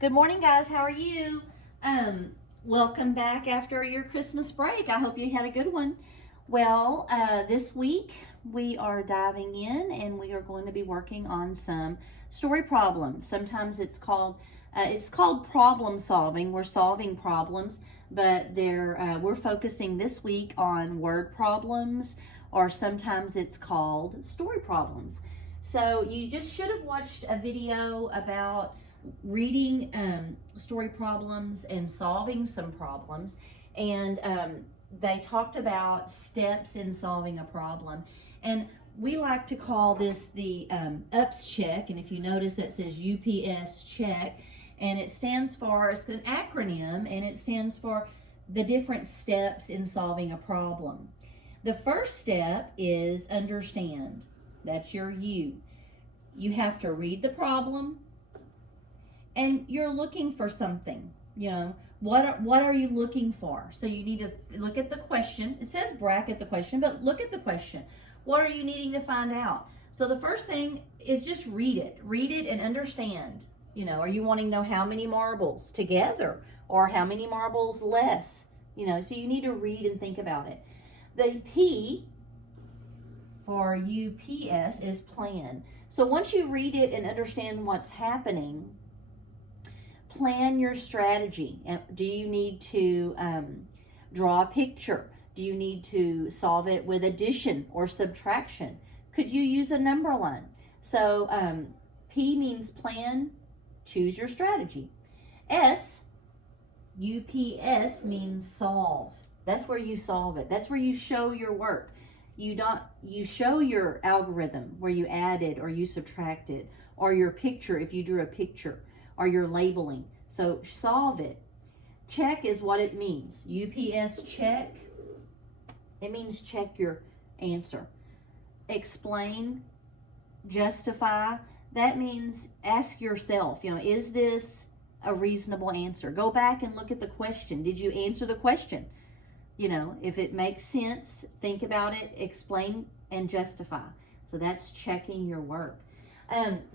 Good morning, guys. How are you? Welcome back after your Christmas break. I hope you had a good one. Well, this week we are diving in and we are going to be working on some story problems. Sometimes it's called problem solving. We're solving problems, but we're focusing this week on word problems, or sometimes it's called story problems. So you just should have watched a video about reading story problems and solving some problems, and they talked about steps in solving a problem, and we like to call this the UPS check. And if you notice, it says UPS check, and it's an acronym, and it stands for the different steps in solving a problem. The first step is understand. That's your U. You have to read the problem, and you're looking for something. What are you looking for? So you need to look at the question. It says bracket the question, but look at the question. What are you needing to find out? So the first thing is just read it and understand. Are you wanting to know how many marbles together or how many marbles less? So you need to read and think about it. The P for UPS is plan. So once you read it and understand what's happening, plan your strategy. Do you need to draw a picture? Do you need to solve it with addition or subtraction? Could you use a number line? So P means plan, choose your strategy. S, UPS means solve. That's where you solve it. That's where you show your work. You show your algorithm where you added or you subtracted, or your picture if you drew a picture, or your labeling. So solve it. Check is what it means. UPS check. It means check your answer. Explain, justify. That means ask yourself, is this a reasonable answer? Go back and look at the question. Did you answer the question? If it makes sense, think about it, explain, and justify. So that's checking your work.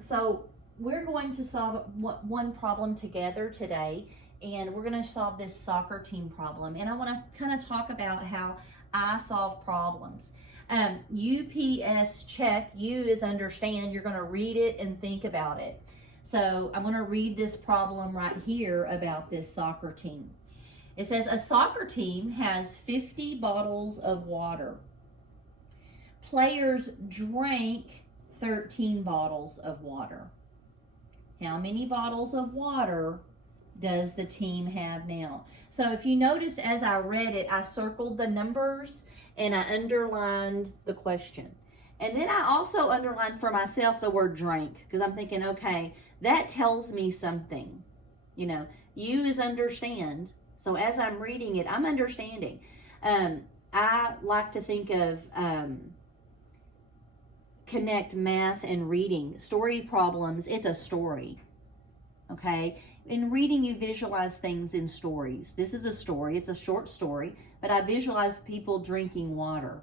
So we're going to solve one problem together today, and we're going to solve this soccer team problem. And I want to kind of talk about how I solve problems. UPS check, U is understand. You're going to read it and think about it. So I'm going to read this problem right here about this soccer team. It says a soccer team has 50 bottles of water. Players drank 13 bottles of water. How many bottles of water does the team have now? So if you noticed, as I read it, I circled the numbers and I underlined the question. And then I also underlined for myself the word drank, because I'm thinking, okay, that tells me something. U is understand. So as I'm reading it, I'm understanding. I like to think of connect math and reading. Story problems, it's a story. Okay? In reading, you visualize things in stories. This is a story. It's a short story, but I visualize people drinking water.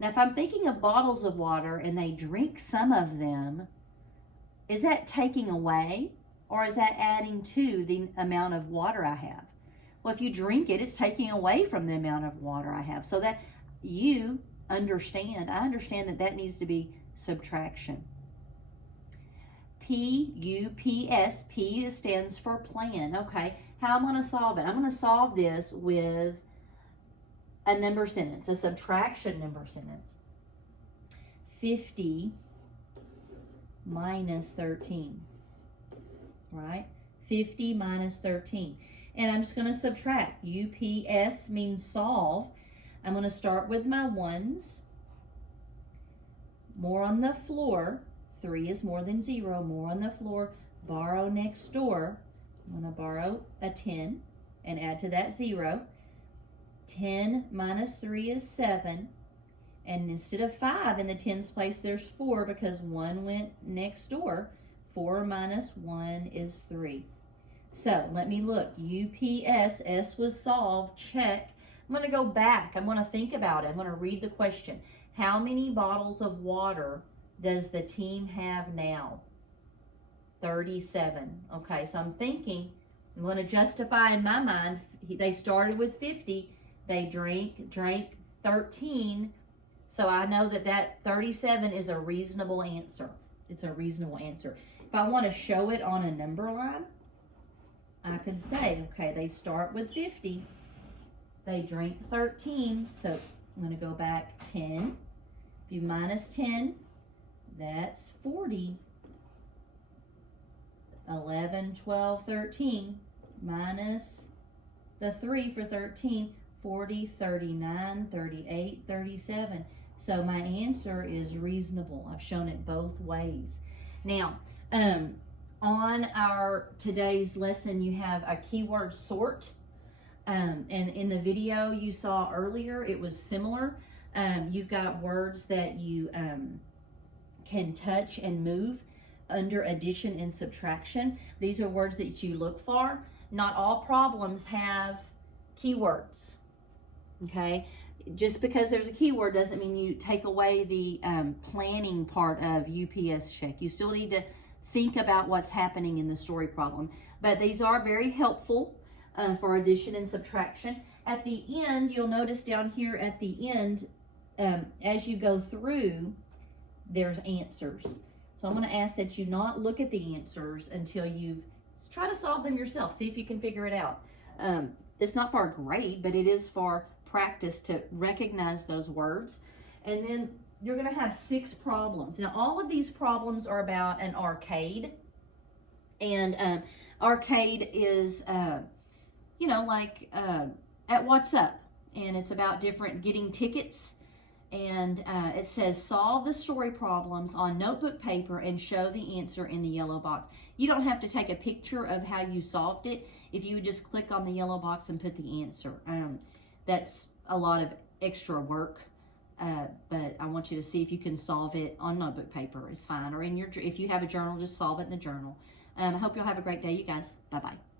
Now, if I'm thinking of bottles of water and they drink some of them, is that taking away, or is that adding to the amount of water I have? Well, if you drink it, it's taking away from the amount of water I have. So that you understand, I understand that needs to be subtraction. PUPS, P stands for plan. Okay, how am I going to solve it? I'm going to solve this with a number sentence, a subtraction number sentence. 50 minus 13, right? 50 minus 13. And I'm just going to subtract. UPS means solve. I'm going to start with my ones. More on the floor. 3 is more than 0. More on the floor. Borrow next door. I'm going to borrow a 10 and add to that 0. 10 minus 3 is 7. And instead of 5 in the tens place, there's 4 because 1 went next door. 4 minus 1 is 3. So let me look. UPS, S was solved, check. I'm going to go back. I'm going to think about it. I'm going to read the question. How many bottles of water does the team have now? 37. Okay, so I'm thinking, I'm going to justify in my mind, they started with 50, they drank 13, so I know that 37 is a reasonable answer. It's a reasonable answer. If I want to show it on a number line, I can say, okay, they start with 50, they drink 13, so I'm going to go back 10. If you minus 10, that's 40. 11, 12, 13, minus the 3 for 13, 40, 39, 38, 37. So my answer is reasonable. I've shown it both ways. Now, on our today's lesson, you have a keyword sort. And in the video you saw earlier, it was similar. You've got words that you can touch and move under addition and subtraction. These are words that you look for. Not all problems have keywords, okay? Just because there's a keyword doesn't mean you take away the planning part of UPS check. You still need to think about what's happening in the story problem. But these are very helpful for addition and subtraction. At the end, you'll notice down here at the end, as you go through, there's answers. So I'm going to ask that you not look at the answers until you've try to solve them yourself. See if you can figure it out. It's not for a grade, but it is for practice to recognize those words. And then you're going to have 6 problems. Now, all of these problems are about an arcade. And arcade is, you know, like at What's Up. And it's about getting tickets. And it says, solve the story problems on notebook paper and show the answer in the yellow box. You don't have to take a picture of how you solved it. If you would just click on the yellow box and put the answer. That's a lot of extra work, but I want you to see if you can solve it on notebook paper. It's fine. Or if you have a journal, just solve it in the journal. I hope you'll have a great day, you guys. Bye-bye.